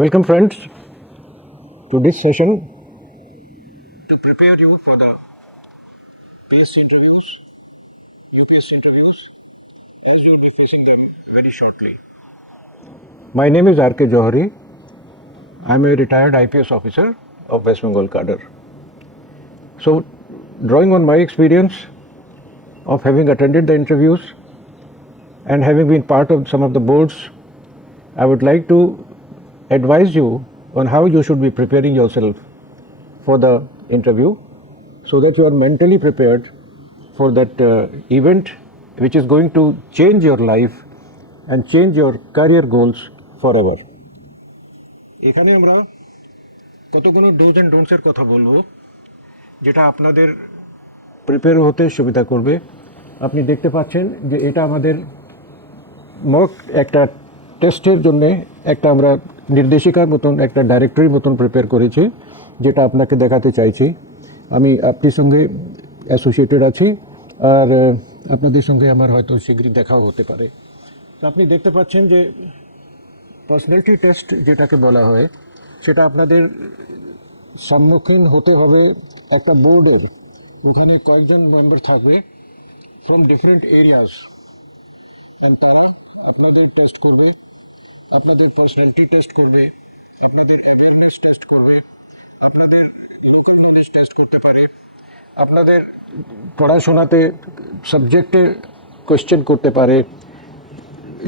Welcome, friends, to this session to prepare you for the PSC interviews, UPSC interviews, as you will be facing them very shortly. My name is R.K. Johari. I am a retired IPS officer of West Bengal cadre. So, drawing on my experience of having attended the interviews and having been part of some of the boards, I would like to advise you on how you should be preparing yourself for the interview so that you are mentally prepared for that event which is going to change your life and change your career goals forever. এখানে আমরা কতগুলো dose and don'ts এর কথা বলবো যেটা আপনাদের prepare হতে সুবিধা করবে। আপনি দেখতে পাচ্ছেন যে এটা আমাদের মক একটা টেস্টের জন্য একটা আমরা নির্দেশিকার মতন একটা ডাইরেক্টরির মতন প্রিপেয়ার করেছি, যেটা আপনাকে দেখাতে চাইছি। আমি আপনার সঙ্গে অ্যাসোসিয়েটেড আছি আর আপনাদের সঙ্গে আমার হয়তো শীঘ্রই দেখাও হতে পারে। তো আপনি দেখতে পাচ্ছেন যে পার্সোনালিটি টেস্ট যেটাকে বলা হয় সেটা আপনাদের সম্মুখীন হতে হবে একটা বোর্ডের। ওখানে কয়েকজন মেম্বার থাকবে ফ্রম ডিফারেন্ট এরিয়াস, অ্যান্ড তারা আপনাদের টেস্ট করবে, আপনাদের পার্সোনালিটি টেস্ট করবে, আপনাদের অ্যাওয়ারনেস টেস্ট করবে, আপনাদের ইন্টেলিজেন্স টেস্ট করতে পারে, আপনাদের পড়াশোনাতে সাবজেক্টে কোয়েশ্চেন করতে পারে।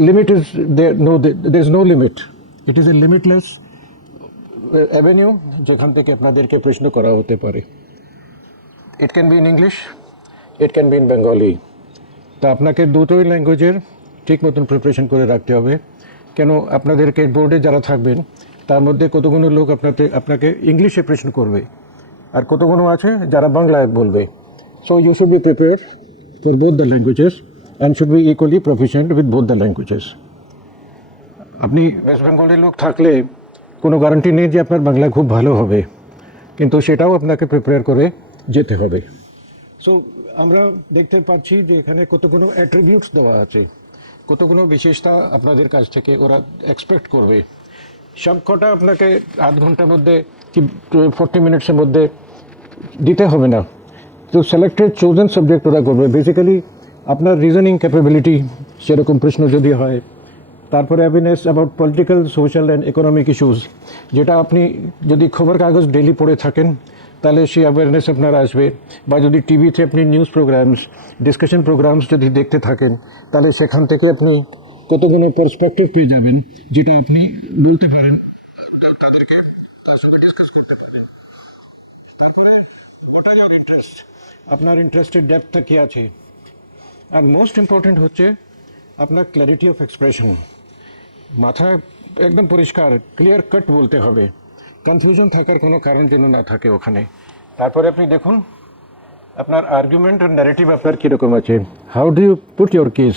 Limit is there is no limit. It is a limitless avenue যেখান থেকে আপনাদেরকে প্রশ্ন করা হতে পারে। It can be in English, it can be in Bengali. তা আপনাকে দুটোই ল্যাঙ্গুয়েজের ঠিক মতন প্রিপারেশন করে রাখতে হবে। কেন আপনাদেরকে বোর্ডে যারা থাকবেন তার মধ্যে কতগুলো লোক আপনাকে ইংলিশে প্রশ্ন করবে আর কতগুলো আছে যারা বাংলায় বলবে। So you should be prepared for both the languages and should be equally proficient with both the languages. আপনি ওয়েস্ট বেঙ্গলের লোক থাকলে কোনো গ্যারান্টি নেই যে আপনার বাংলা খুব ভালো হবে, কিন্তু সেটাও আপনাকে প্রিপেয়ার করে যেতে হবে। সো আমরা দেখতে পাচ্ছি যে এখানে কতগুলো অ্যাট্রিবিউটস দেওয়া আছে, কতগুলো বিশেষতা আপনাদের কাছ থেকে ওরা এক্সপেক্ট করবে। সব কটা আপনাকে আধ ঘন্টার মধ্যে কি 40 মিনিটসের মধ্যে দিতে হবে না। তো সিলেক্টেড চোজেন সাবজেক্ট ওরা করবে। বেসিক্যালি আপনার রিজনিং ক্যাপাবিলিটি সেরকম প্রশ্ন যদি হয়, তারপরে awareness about political, social and economic issues, যেটা আপনি যদি খবর কাগজ ডেইলি পড়ে থাকেন তাহলে সেই অ্যাওয়ারনেস আপনার আসবে, বা যদি টিভিতে আপনি নিউজ প্রোগ্রামস, ডিসকাশন প্রোগ্রামস যদি দেখতে থাকেন তাহলে সেখান থেকে আপনি কতগুলো পার্সপেক্টিভ পেয়ে যাবেন যেটা আপনি বলতে পারেন তাদেরকে, তার সঙ্গে ডিসকাস করতে পারেন। তারপরে ওটা আর ইন্টারেস্ট, আপনার ইন্টারেস্টের ডেপথটা কী আছে। আর মোস্ট ইম্পর্টেন্ট হচ্ছে আপনার ক্ল্যারিটি অফ এক্সপ্রেশন। মাথায় একদম পরিষ্কার ক্লিয়ার কাট বলতে হবে, কনফিউশন থাকার কোনো কারণ যেন না থাকে ওখানে। তারপরে আপনি দেখুন আপনার আর্গুমেন্ট আর ন্যারেটিভ আপনার কীরকম আছে, how do you put your case,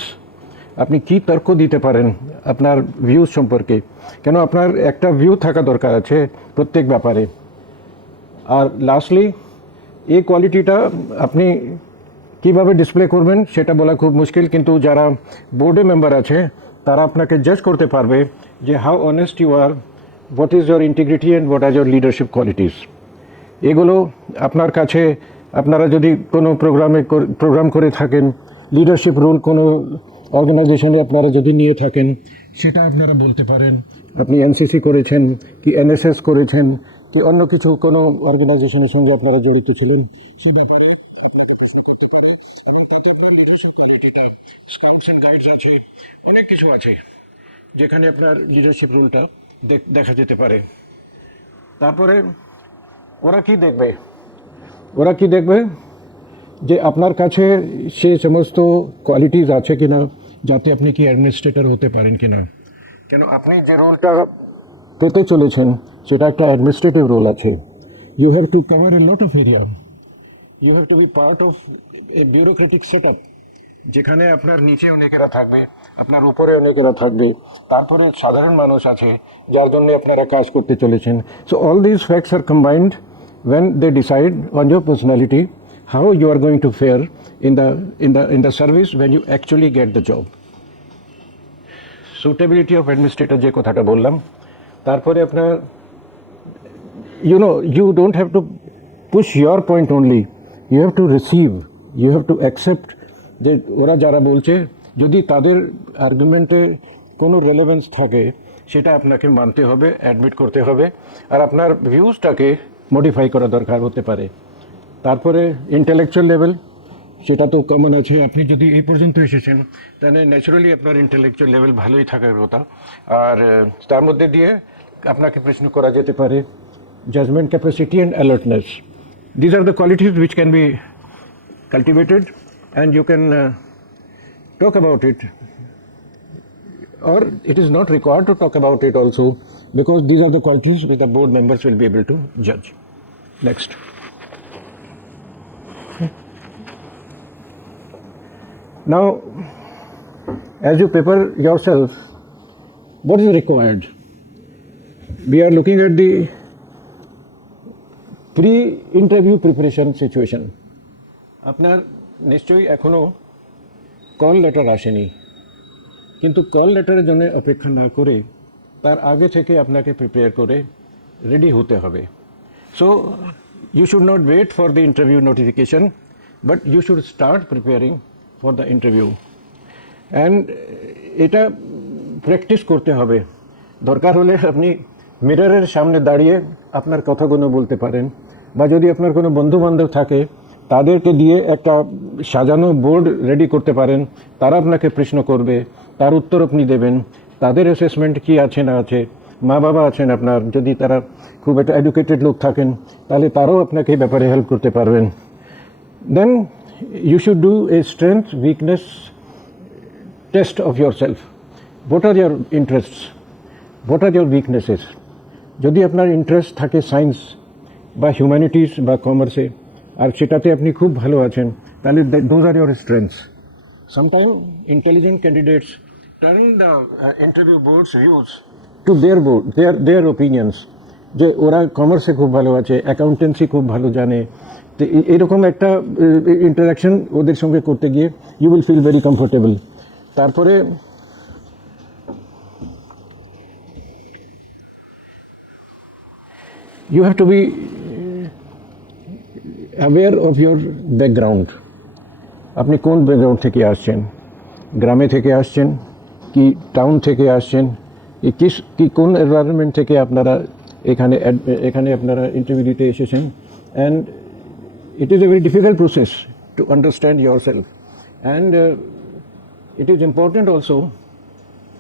আপনি কী তর্ক দিতে পারেন আপনার ভিউজ সম্পর্কে। কেন আপনার একটা ভিউ থাকা দরকার আছে প্রত্যেক ব্যাপারে। আর লাস্টলি এই কোয়ালিটিটা আপনি কীভাবে ডিসপ্লে করবেন সেটা বলা খুব মুশকিল, কিন্তু যারা বোর্ডে মেম্বার আছে তারা আপনাকে জাজ করতে পারবে যে how honest you are, what is your integrity and what are your leadership qualities. এগুলো আপনার কাছে, আপনারা যদি কোনো প্রোগ্রাম করে থাকেন, লিডারশিপ রোল কোনো অর্গানাইজেশনে আপনারা যদি নিয়ে থাকেন, সেটা আপনারা বলতে পারেন। আপনি এনসিসি করেছেন কি এনএসএস করেছেন কি অন্য কিছু কোনো অর্গানাইজেশনের সঙ্গে আপনারা জড়িত ছিলেন, সে ব্যাপারে আপনাকে প্রশ্ন করতে পারে। এবং তাতে আপনার লিডারশিপ কোয়ালিটিটা, স্কাউটস অ্যান্ড গাইডস আছে, অনেক কিছু আছে যেখানে আপনার লিডারশিপ রোলটা দেখা যেতে পারে। তারপরে ওরা কি দেখবে যে আপনার কাছে সে সমস্ত কোয়ালিটিস আছে কিনা যাতে আপনি কি অ্যাডমিনিস্ট্রেটর হতে পারেন কিনা। কেন আপনি যে রোলটা পেতে চলেছেন সেটা একটা অ্যাডমিনিস্ট্রেটিভ রোল আছে। You have to cover a lot of area, you have to be part of a bureaucratic set up, যেখানে আপনার নিচে অনেকেরা থাকবে, আপনার উপরে অনেকেরা থাকবে, তারপরে সাধারণ মানুষ আছে যার জন্য আপনারা কাজ করতে চলেছেন। So all this facts are combined when they decide on your personality how you are going to fare in the service when you actually get the job. Suitability of administrator যে কথাটা বললাম তারপরে আপনার you don't have to push your point only, you have to receive, you have to accept যে ওরা যারা বলছে যদি তাদের আর্গুমেন্টে কোনো রেলেভেন্স থাকে সেটা আপনাকে মানতে হবে, অ্যাডমিট করতে হবে, আর আপনার ভিউজটাকে মডিফাই করা দরকার হতে পারে। তারপরে ইন্টেলেকচুয়াল লেভেল, সেটা তো কমন আছে। আপনি যদি এই পর্যন্ত এসেছেন তাহলে ন্যাচারালি আপনার ইন্টেলেকচুয়াল লেভেল ভালোই থাকার কথা। আর তার মধ্যে দিয়ে আপনাকে প্রশ্ন করা যেতে পারে judgment capacity and alertness. These are the qualities which can be cultivated, and you can talk about it, or it is not required to talk about it also, because these are the qualities which the board members will be able to judge. Next. Now, as you prepare yourself, what is required? We are looking at the pre-interview preparation situation. আপনার নিশ্চয়ই এখনও call letter আসেনি, কিন্তু call লেটারের জন্য অপেক্ষা না করে তার আগে থেকে আপনাকে প্রিপেয়ার করে রেডি হতে হবে। So you should not wait for the interview notification, but you should start preparing for the interview. And এটা প্র্যাকটিস করতে হবে। দরকার হলে আপনি মিররের সামনে দাঁড়িয়ে আপনার কথাগুলো বলতে পারেন, বা যদি আপনার কোনো বন্ধুবান্ধব থাকে তাদেরকে দিয়ে একটা সাজানো বোর্ড রেডি করতে পারেন, তারা আপনাকে প্রশ্ন করবে, তার উত্তর আপনি দেবেন, তাদের অ্যাসেসমেন্ট কী আছে না আছে, মা বাবা আছেন আপনার, যদি তারা খুব একটা এডুকেটেড লোক থাকেন তাহলে তারাও আপনাকে এই ব্যাপারে হেল্প করতে পারবেন। Then you should do a strength weakness test of yourself. What are your interests, what are your weaknesses. যদি আপনার ইন্টারেস্ট থাকে সায়েন্স বা হিউম্যানিটিস বা কমার্সে, আর সেটাতে আপনি খুব ভালো আছেন, তাহলে those are your strengths. Sometime intelligent candidates turn the interview boards views to their opinions, যে ওরা কমার্সে খুব ভালো আছে, অ্যাকাউন্টেন্সি খুব ভালো জানে। তো এরকম একটা ইন্টারাকশন ওদের সঙ্গে করতে গিয়ে you will feel very comfortable. তারপরে you have to be aware of your background. আপনি কোন ব্যাকগ্রাউন্ড থেকে আসছেন, গ্রামে থেকে আসছেন কি টাউন থেকে আসছেন, কি কোন এনভায়রনমেন্ট থেকে আপনারা এখানে আপনারা ইন্টারভিউ দিতে এসেছেন। And it is a very difficult process to understand your self, and it is important also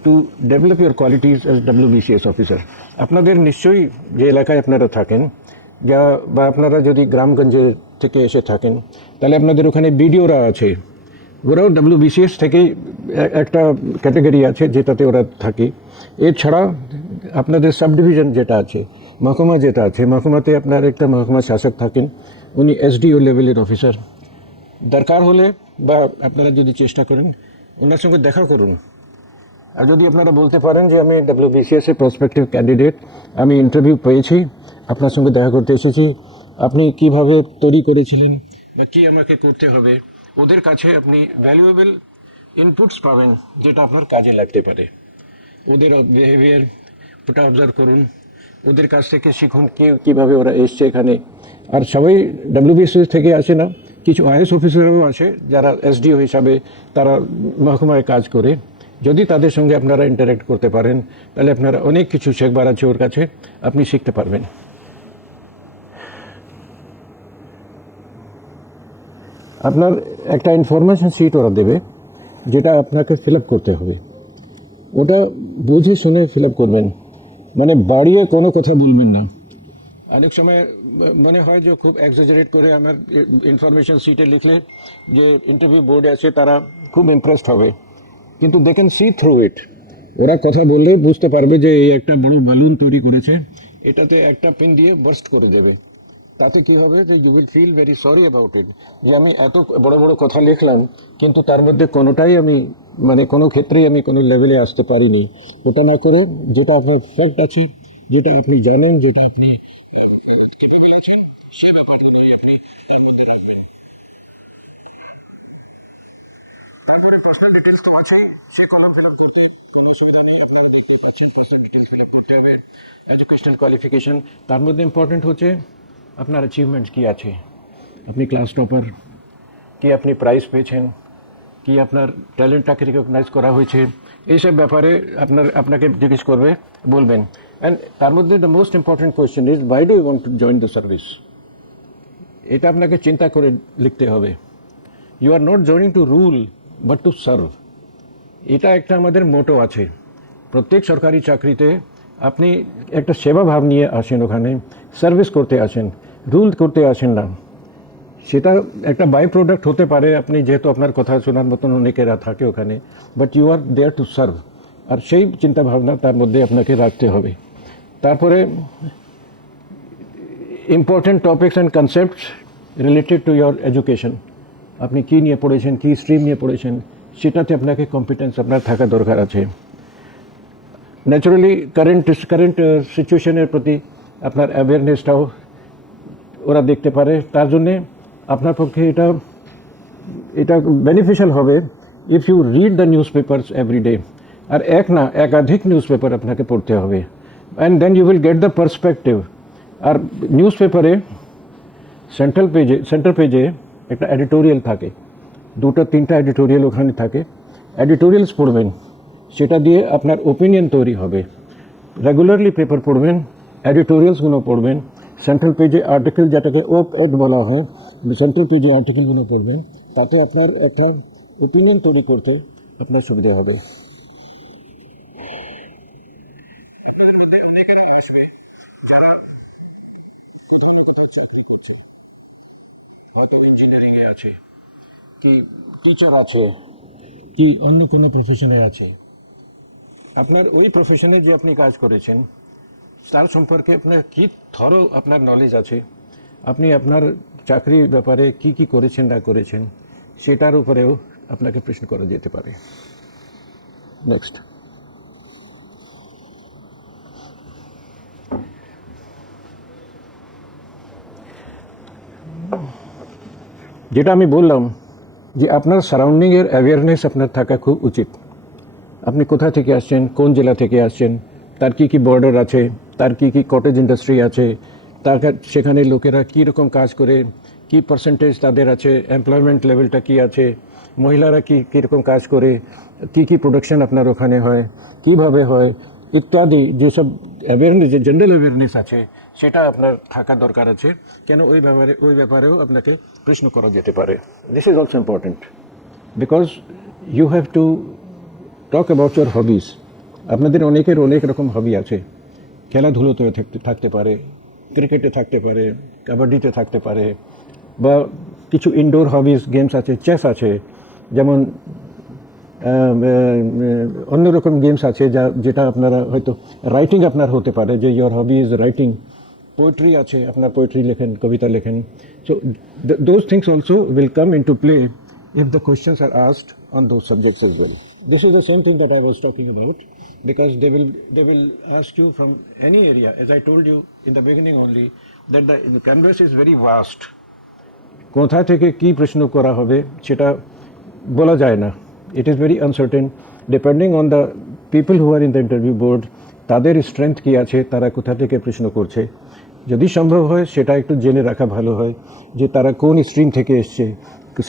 to develop your qualities as WBCS officer. আপনাদের নিশ্চয়ই যে এলাকায় আপনারা থাকেন, বা আপনারা যদি গ্রামগঞ্জে থেকে এসে থাকেন, তাহলে আপনাদের ওখানে বিডিওরা আছে, ওরাও WBCS থেকেই একটা ক্যাটাগরি আছে যেটাতে ওরা থাকে। এছাড়া আপনাদের সাব ডিভিশন যেটা আছে, মহকুমা যেটা আছে, মহকুমাতে আপনার একটা মহকুমা শাসক থাকেন, উনি SDO লেভেলের অফিসার। দরকার হলে বা আপনারা যদি চেষ্টা করেন ওনার সঙ্গে দেখা করুন। আর যদি আপনারা বলতে পারেন যে আমি WBCS এর প্রসপেক্টিভ ক্যান্ডিডেট, আমি ইন্টারভিউ পেয়েছি, আপনার সঙ্গে দেখা করতে এসেছি, আপনি কিভাবে তৈরি করেছিলেন বা কী আমাকে করতে হবে, ওদের কাছে আপনি ভ্যালুয়েবল ইনপুটস পাবেন যেটা আপনার কাজে লাগতে পারে। ওদের বিহেভিয়ার ওটা অবজার্ভ করুন, ওদের কাছ থেকে শিখুন কীভাবে ওরা এসছে এখানে। আর সবাই WBCS থেকে আসে না, কিছু IAS অফিসারও আছে যারা SDO হিসাবে তারা মহকুমায় কাজ করে। যদি তাদের সঙ্গে আপনারা ইন্টারেক্ট করতে পারেন তাহলে আপনারা অনেক কিছু শেখবার আছে ওর কাছে, আপনি শিখতে পারবেন। আপনার একটা ইনফরমেশন শিট ওরা দেবে যেটা আপনাকে ফিল আপ করতে হবে, ওটা বুঝে শুনে ফিল আপ করবেন, মানে বাড়িয়ে কোনো কথা বলবেন না। অনেক সময় মনে হয় যে খুব এক্সাজারেট করে আমার ইনফরমেশন শিটে লিখলে যে ইন্টারভিউ বোর্ডে আছে তারা খুব ইমপ্রেসড হবে, কিন্তু they can see through it. ওরা কথা বললে বুঝতে পারবে যে এই একটা বড় বালুন তৈরি করেছে, এটাতে একটা পিন দিয়ে বার্স্ট করে দেবে। তাতে কি হবে যে you will feel very sorry about it, যে আমি এত বড় বড় কথা লিখলাম কিন্তু তার মধ্যে কোনোটাই আমি কোনো ক্ষেত্রেই আমি কোনো লেভেলে আসতে পারিনি। ওটা না করে যেটা আপনার ফ্যাক্ট আছে, যেটা আপনি জানেন, যেটা আপনি ক্যাপেবল আছেন, সে ব্যাপারটা নিয়ে আপনি তার মধ্যে রাখবেন। তারপরে পার্সোনাল ডিটেলস তো আছেই, সে কলাম ফিল আপ করতে কোনো অসুবিধা নেই, আপনারা দেখতে পাচ্ছেন পার্সোনাল ডিটেলস ফিল আপ করতে হবে। এডুকেশনাল কোয়ালিফিকেশন, তার মধ্যে ইম্পর্টেন্ট হচ্ছে আপনার অ্যাচিভমেন্টস কী আছে, আপনি ক্লাস টপার, কি আপনি প্রাইজ পেয়েছেন, কি আপনার ট্যালেন্টটাকে রিকগনাইজ করা হয়েছে, এইসব ব্যাপারে আপনাকে জিজ্ঞেস করবে, বলবেন। অ্যান্ড তার মধ্যে the most important question is why do you want to join the service, এটা আপনাকে চিন্তা করে লিখতে হবে। You are not joining to rule but to serve, এটা একটা আমাদের মোটো আছে। প্রত্যেক সরকারি চাকরিতে আপনি একটা সেবা ভাব নিয়ে আসেন, ওখানে সার্ভিস করতে আসেন, রুল করতে আসেন না। সেটা একটা বাই প্রোডাক্ট হতে পারে, আপনি যেহেতু আপনার কথা শোনার মতন অনেকেরা থাকে ওখানে, but you are there to serve, আর সেই চিন্তা ভাবনা তার মধ্যে আপনাকে রাখতে হবে। তারপরে important topics and concepts related to your education, আপনি কী নিয়ে পড়েছেন, কী স্ট্রিম নিয়ে পড়েছেন, সেটাতে আপনাকে কম্পিটেন্স আপনার থাকা দরকার আছে। ন্যাচারালি কারেন্ট সিচুয়েশনের প্রতি আপনার অ্যাওয়ারনেসটাও ওরা দেখতে পারে, তার জন্যে আপনার পক্ষে এটা বেনিফিশিয়াল হবে if you read the newspapers every day. আর একাধিক নিউজ পেপার আপনাকে পড়তে হবে, and then you will get the perspective. আর নিউজ পেপারে সেন্টার পেজে একটা এডিটোরিয়াল থাকে, 2-3টা এডিটোরিয়াল ওখানে থাকে, এডিটোরিয়ালস পড়বেন, সেটা দিয়ে আপনার ওপিনিয়ন তৈরি হবে। রেগুলারলি পেপার পড়বেন, এডিটোরিয়ালসগুলো পড়বেন, সেন্ট্রাল পেজে আর্টিকেল, যেটাকে ওপ-এড বলা হয়, সেন্ট্রাল পেজে আর্টিকেলগুলো পড়বেন, তাতে আপনার একটা ওপিনিয়ন তৈরি করতে আপনার সুবিধা হবে। ইঞ্জিনিয়ারিংয়ে আছে, কি টিচার আছে, কি অন্য কোনো প্রফেশনে আছে, আপনার ওই প্রফেশনে যে আপনি কাজ করেছেন তার সম্পর্কে আপনার কী থরো আপনার নলেজ আছে, আপনি আপনার চাকরির ব্যাপারে কি কি করেছেন না করেছেন, সেটার উপরেও আপনাকে প্রশ্ন করা যেতে পারে। নেক্সট, যেটা আমি বললাম যে আপনার সারাউন্ডিংয়ের অ্যাওয়ারনেস আপনার থাকা খুব উচিত। আপনি কোথা থেকে আসছেন, কোন জেলা থেকে আসছেন, তার কি কি বর্ডার আছে, তার কি কি কটেজ ইন্ডাস্ট্রি আছে, তার সেখানে লোকেরা কী রকম কাজ করে, কি পার্সেন্টেজ তাদের আছে, এমপ্লয়মেন্ট লেভেলটা কি আছে, মহিলারা কীরকম কাজ করে, কি কি প্রোডাকশন আপনার ওখানে হয়, কিভাবে হয়, ইত্যাদি যেসব অ্যাওয়ারনেস, যে জেনারেল অ্যাওয়ারনেস আছে, সেটা আপনার থাকা দরকার আছে। কেন ওই ব্যাপারেও আপনাকে প্রশ্ন করা যেতে পারে। This is also important because you have to talk about your hobbies. আপনাদের অনেকের অনেক রকম হবি আছে, খেলাধুলোতে থাকতে পারে, ক্রিকেটে থাকতে পারে, কাবাডিতে থাকতে পারে, বা কিছু ইনডোর হবিস গেমস আছে, চেস আছে, যেমন অন্যরকম গেমস আছে যেটা আপনারা হয়তো রাইটিং আপনার হতে পারে, যে your hobby is writing. Poetry আছে, আপনার পোয়েট্রি লেখেন, কবিতা লেখেন। So those things also will come into play if the questions are asked on those subjects as well. This is the same thing that I was talking about, because they will ask you from any area. As I told you in the beginning only, that the canvas is very vast. কোথা থেকে কি প্রশ্ন করা হবে সেটা বলা যায় না। It is very uncertain depending on the people who are in the interview board, তাদের স্ট্রেংথ কী আছে, তারা কোথা থেকে প্রশ্ন করছে। যদি সম্ভব হয় সেটা একটু জেনে রাখা ভালো হয়, যে তারা কোন স্ট্রিম থেকে এসছে,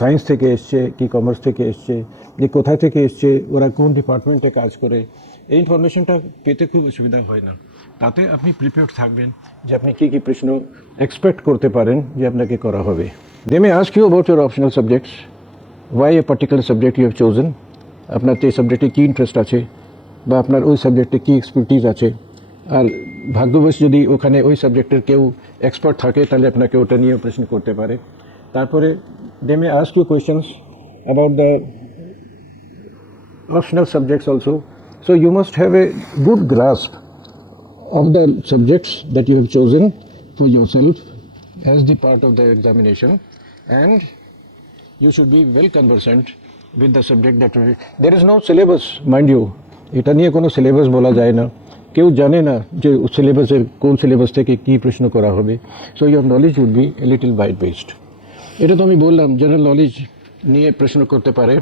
সায়েন্স থেকে এসছে কি কমার্স থেকে এসছে, যে কোথা থেকে এসছে, ওরা কোন ডিপার্টমেন্টে কাজ করে। এই ইনফরমেশনটা পেতে খুব অসুবিধা হয় না। তাতে আপনি প্রিপেয়ার্ড থাকবেন যে আপনি কী কী প্রশ্ন এক্সপেক্ট করতে পারেন যে আপনাকে করা হবে। They may ask you about your optional subjects, why a particular subject you have chosen, আপনার এই সাবজেক্টে কী ইন্টারেস্ট আছে, বা আপনার ওই সাবজেক্টে কী এক্সপার্টিজ আছে। আর ভাগ্যবশ যদি ওখানে ওই সাবজেক্টের কেউ এক্সপার্ট থাকে, তাহলে আপনাকে ওটা নিয়েও প্রশ্ন করতে পারে। তারপরে they may ask you questions about the optional subjects also. So you must have a good grasp of the subjects that you have chosen for yourself as the part of the examination, and you should be well conversant with the subject that you. There is no syllabus, mind you. এটা নিয়ে কোনো syllabus বলা যায় না, কেউ জানে না যে সিলেবাসের কোন সিলেবাস থেকে কী প্রশ্ন করা হবে। So your knowledge would be a little wide based. এটা তো আমি বললাম জেনারেল নলেজ নিয়ে প্রশ্ন করতে পারে,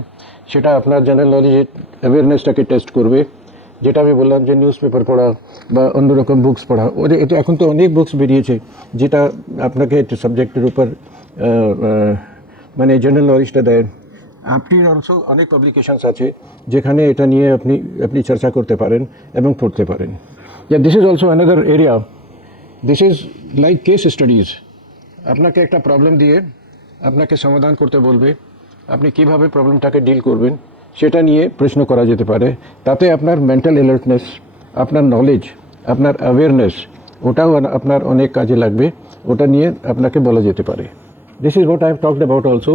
সেটা আপনার জেনারেল নলেজের অ্যাওয়ারনেসটাকে টেস্ট করবে। যেটা আমি বললাম যে নিউজ পেপার পড়া বা অন্যরকম বুকস পড়া, এটা এখন তো অনেক বুকস বেরিয়েছে যেটা আপনাকে একটা সাবজেক্টের উপর মানে জেনারেল নলেজটা দেয়। আপনির অলসো অনেক পাবলিকেশনস আছে যেখানে এটা নিয়ে আপনি চর্চা করতে পারেন এবং পড়তে পারেন। This is also another area, this is like case studies. আপনাকে একটা প্রবলেম দিয়ে আপনাকে সমাধান করতে বলবে, আপনি কিভাবে প্রবলেমটাকে ডিল করবেন সেটা নিয়ে প্রশ্ন করা যেতে পারে। তাতে আপনার মেন্টাল অ্যালার্টনেস, আপনার নলেজ, আপনার অ্যাওয়ারনেস, ওটাও আপনার অনেক কাজে লাগবে, ওটা নিয়ে আপনাকে বলা যেতে পারে। This is what I have talked about also,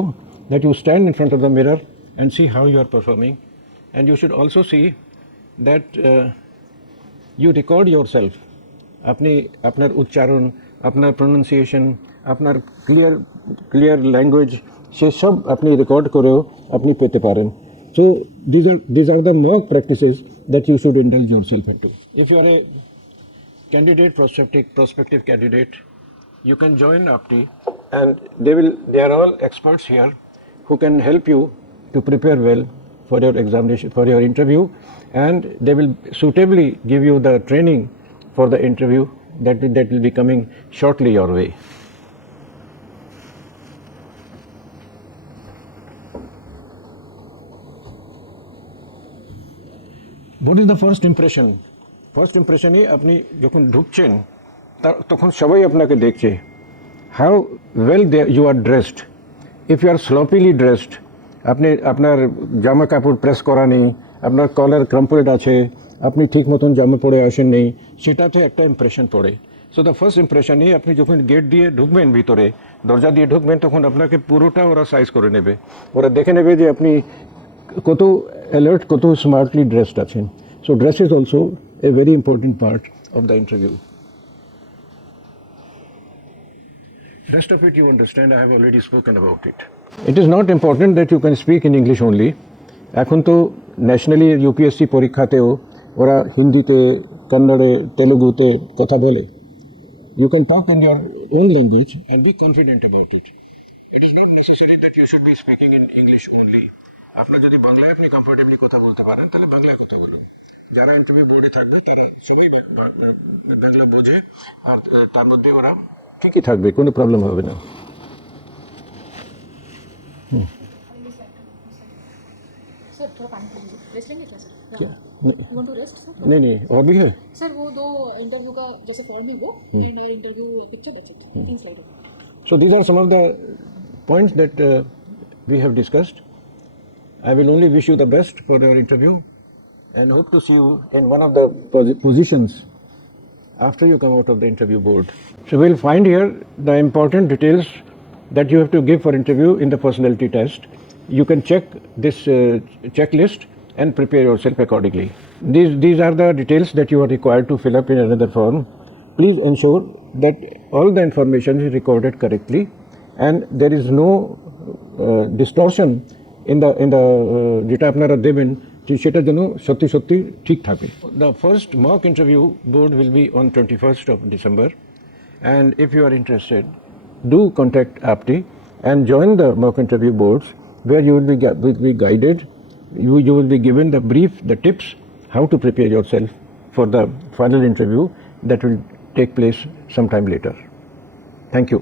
that you stand in front of the mirror and see how you are performing, and you should also see that you record yourself. আপনি আপনার উচ্চারণ, আপনার pronunciation, আপনার clear language, সেসব আপনি record করেও আপনি পেতে পারেন। So these are the mock practices that you should indulge yourself into. If you are a candidate, prospective candidate, you can join APTI, and they are all experts here who can help you to prepare well for your examination, for your interview, and they will suitably give you the training for the interview that will be coming shortly your way. What is the first impression? First impression is আপনি যখন ঢুকছেন তখন সবাই আপনাকে দেখছে। How well you are dressed. If you are sloppily dressed, আপনি আপনার জামা কাপড় প্রেস করা নেই, আপনার কলার ক্রাম্পলড আছে, আপনি ঠিক মতন জামা পরে আসেন নেই, সেটাতে একটা ইমপ্রেশন পড়ে। সো দ্য ফার্স্ট ইমপ্রেশন এই আপনি যখন গেট দিয়ে ঢুকবেন, ভিতরে দরজা দিয়ে ঢুকবেন, তখন আপনাকে পুরোটা ওরা সাইজ করে নেবে, ওরা দেখে নেবে যে আপনি কত অ্যালার্ট, কত স্মার্টলি ড্রেসড আছেন। So dress is also a very important part of the interview. Rest of it you understand, I have already spoken about it. It is not important that you can speak in English only. এখন তো nationally UPSC পরীক্ষাতেও ওরা হিন্দিতে, কন্নড়ে, তেলুগুতে কথা বলে। You can talk in your own language and be confident about it. It is not necessary that you should be speaking in English only. আপনার যদি বাংলায় আপনি কমফোর্টেবলি কথা বলতে পারেন তাহলে বাংলায় কথা বলুন। যারা ইন্টারভিউ বোর্ডে থাকবে তারা সবাই বাংলা বোঝে, আর তার মধ্যে ওরা ঠিকই থাকবে, কোনো প্রবলেম হবে না। सर थोड़ा पानी पी लीजिए, रेस्ट लेंगे क्या सर? क्या? You want to rest sir? नहीं और भी है सर वो दो इंटरव्यू का जैसे फॉर्म है वो and interview picture that's it, things like that. So these are some of the points that we have discussed. I will only wish you the best for your interview and hope to see you in one of the positions after you come out of the interview board. So we'll find here the important details that you have to give for interview in the personality test. You can check this checklist and prepare yourself accordingly. These are the details that you are required to fill up in another form. Please ensure that all the information is recorded correctly and there is no distortion in the যেটা আপনারা দেবেন সেটা যেন সত্যি সত্যি ঠিক থাকে। The first mock interview board will be on 21st of December, and if you are interested, do contact APTI and join the mock interview boards where you will be guided, you will be given the brief, the tips how to prepare yourself for the final interview that will take place sometime later. Thank you.